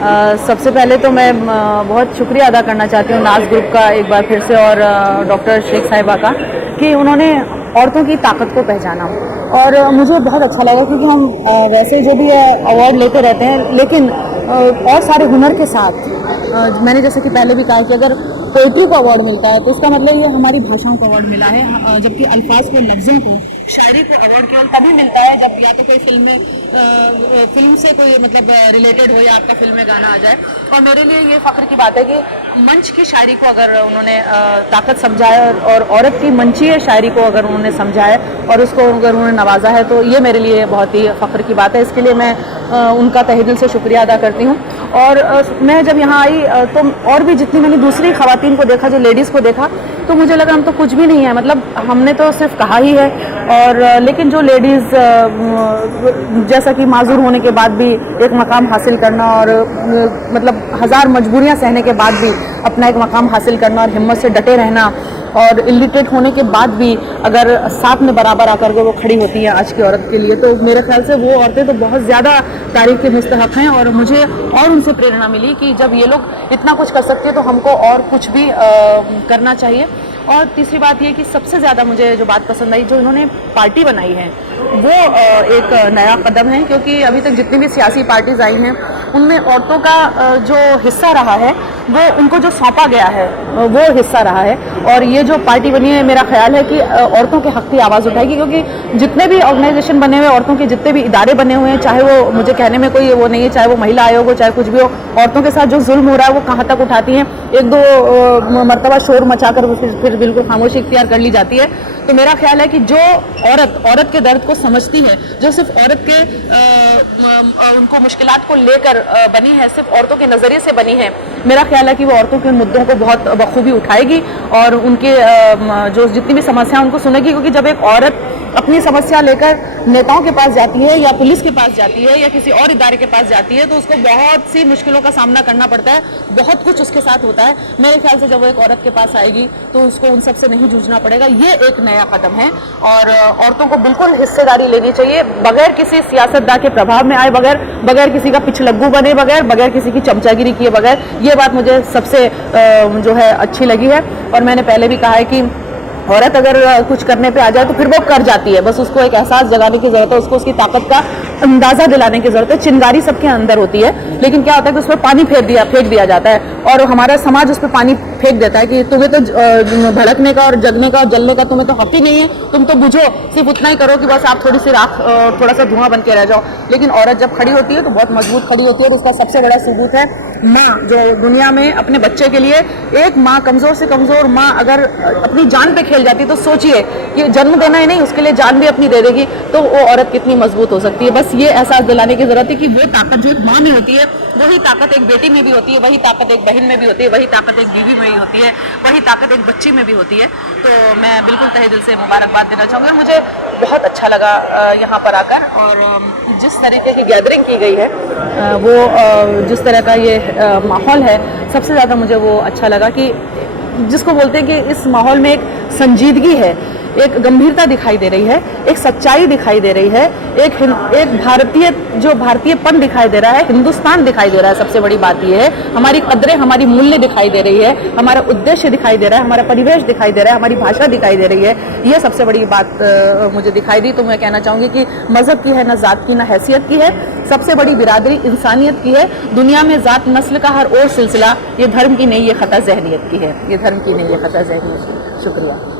सबसे पहले तो मैं बहुत शुक्रिया अदा करना चाहती हूँ नाज ग्रुप का एक बार फिर से और डॉक्टर शेख साहिबा का कि उन्होंने औरतों की ताकत को पहचाना। और मुझे बहुत अच्छा लगा क्योंकि हम वैसे जो भी अवार्ड लेते रहते हैं, लेकिन और सारे हुनर के साथ मैंने जैसे कि पहले भी कहा कि अगर पोइट्री को अवार्ड मिलता है तो उसका मतलब ये हमारी भाषाओं को अवार्ड मिला है, जबकि अल्फाज को, लफ्ज़ों को, शायरी को अवार्ड केवल तभी मिलता है जब या तो कोई फिल्म से कोई मतलब रिलेटेड हो या आपका फिल्म में गाना आ जाए। और मेरे लिए ये फ़ख्र की बात है कि मंच की शायरी को अगर उन्होंने ताकत समझा है और औरत की मंचीय शायरी को अगर उन्होंने समझा है और उसको अगर उन्होंने नवाजा है तो ये मेरे लिए बहुत ही फ़ख्र की बात है। इसके लिए मैं उनका तहे दिल से शुक्रिया अदा करती हूँ। और मैं जब यहाँ आई तो और भी जितनी मैंने दूसरी ख़वातीन को देखा, जो लेडीज़ को देखा, तो मुझे लगा हम तो कुछ भी नहीं है, मतलब हमने तो सिर्फ कहा ही है। और लेकिन जो लेडीज़ जैसा कि माजूर होने के बाद भी एक मकाम हासिल करना और मतलब हज़ार मजबूरियाँ सहने के बाद भी अपना एक मकाम हासिल करना और हिम्मत से डटे रहना और इलिटरेट होने के बाद भी अगर साथ में बराबर आकर के वो खड़ी होती हैं आज की औरत के लिए, तो मेरे ख्याल से वो औरतें तो बहुत ज़्यादा तारीफ़ के मुस्तहक़ हैं। और मुझे और उनसे प्रेरणा मिली कि जब ये लोग इतना कुछ कर सकते हैं तो हमको और कुछ भी करना चाहिए। और तीसरी बात ये कि सबसे ज़्यादा मुझे जो बात पसंद आई, जो इन्होंने पार्टी बनाई है, वो एक नया कदम है, क्योंकि अभी तक जितनी भी सियासी पार्टीज़ आई हैं उनमें औरतों का जो हिस्सा रहा है वो उनको जो सौंपा गया है वो हिस्सा रहा है। और ये जो पार्टी बनी है, मेरा ख्याल है कि औरतों के हक़ की आवाज़ उठाएगी, क्योंकि जितने भी ऑर्गेनाइजेशन बने हुए, औरतों के जितने भी इदारे बने हुए हैं, चाहे वो, मुझे कहने में कोई वो नहीं है, चाहे वो महिला आयोग हो, चाहे कुछ भी हो, औरतों के साथ जो जुल्म हो रहा है वो कहाँ तक उठाती हैं। एक दो मरतबा शोर मचाकर फिर बिल्कुल खामोशी इख्तियार कर ली जाती है। तो मेरा ख्याल है कि जो औरत के दर्द को समझती है, जो सिर्फ औरत के उनको मुश्किलात को लेकर बनी है, सिर्फ औरतों के नज़रिए से बनी है, मेरा ख्याल है कि वो औरतों के मुद्दों को बहुत बखूबी उठाएगी और उनके जो जितनी भी समस्या उनको सुनेगी। क्योंकि जब एक औरत अपनी समस्या लेकर नेताओं के पास जाती है या पुलिस के पास जाती है या किसी और इदारे के पास जाती है तो उसको बहुत सी मुश्किलों का सामना करना पड़ता है, बहुत कुछ उसके साथ होता है। मेरे ख्याल से जब वो एक औरत के पास आएगी तो उसको उन सब से नहीं जूझना पड़ेगा। ये एक नया कदम है और औरतों को बिल्कुल हिस्सेदारी लेनी चाहिए, बगैर किसी सियासतदान के प्रभाव में आए, बगैर किसी का पिछलग्गू बने, बगैर किसी की चमचागिरी किए बगैर। ये बात मुझे सबसे जो है अच्छी लगी है। और मैंने पहले भी कहा है कि औरत अगर कुछ करने पे आ जाए तो फिर वो कर जाती है, बस उसको एक एहसास जगाने की ज़रूरत है, उसको उसकी ताकत का अंदाज़ा दिलाने की ज़रूरत है। चिंगारी सबके अंदर होती है, लेकिन क्या होता है कि उस पर पानी फेंक दिया जाता है और हमारा समाज उस पर पानी फेंक देता है कि तुम्हें तो भड़कने का और जगने का और जलने का तुम्हें तो हक ही नहीं है, तुम तो बुझो, सिर्फ उतना ही करो कि बस आप थोड़ी सी राख, थोड़ा सा धुआं बन के रह जाओ। लेकिन औरत जब खड़ी होती है तो बहुत मजबूत खड़ी होती है। और उसका सबसे बड़ा सबूत है माँ, जो दुनिया में अपने बच्चे के लिए एक माँ, कमज़ोर से कमज़ोर माँ अगर अपनी जान पे खेल जाती है तो सोचिए कि जन्म देना ही नहीं, उसके लिए जान भी अपनी दे देगी तो वो औरत कितनी मजबूत हो सकती है। बस ये एहसास दिलाने की ज़रूरत है कि वो ताकत जो एक माँ में होती है, वही ताकत एक बेटी में भी होती है, वही ताकत एक बहन में भी होती है, वही ताकत एक बीवी में भी होती है, वही ताकत एक बच्ची में भी होती है। तो मैं बिल्कुल तहे दिल से मुबारकबाद देना चाहूँगी। मुझे बहुत अच्छा लगा यहाँ पर आकर, और जिस तरीके की गैदरिंग की गई है, वो जिस तरह का ये माहौल है, सबसे ज़्यादा मुझे वो अच्छा लगा कि जिसको बोलते हैं कि इस माहौल में एक संजीदगी है, एक गंभीरता दिखाई दे रही है, एक सच्चाई दिखाई दे रही है, एक भारतीयपन दिखाई दे रहा है, हिंदुस्तान दिखाई दे रहा है। सबसे बड़ी बात यह है, हमारी कदरें, हमारी मूल्य दिखाई दे रही है, हमारा उद्देश्य दिखाई दे रहा है, हमारा परिवेश दिखाई दे रहा है, हमारी भाषा दिखाई दे रही है। ये सबसे बड़ी बात मुझे दिखाई दी। तो मैं कहना चाहूँगी कि मज़हब की है न ज़ात की, न हैसियत की है, सबसे बड़ी बिरादरी इंसानियत की है। दुनिया में ज़ात नस्ल का हर और सिलसिला ये धर्म की नहीं, ये ख़ता ज़हनियत की है, ये धर्म की नहीं, ये ख़ता ज़हनियत की। शुक्रिया।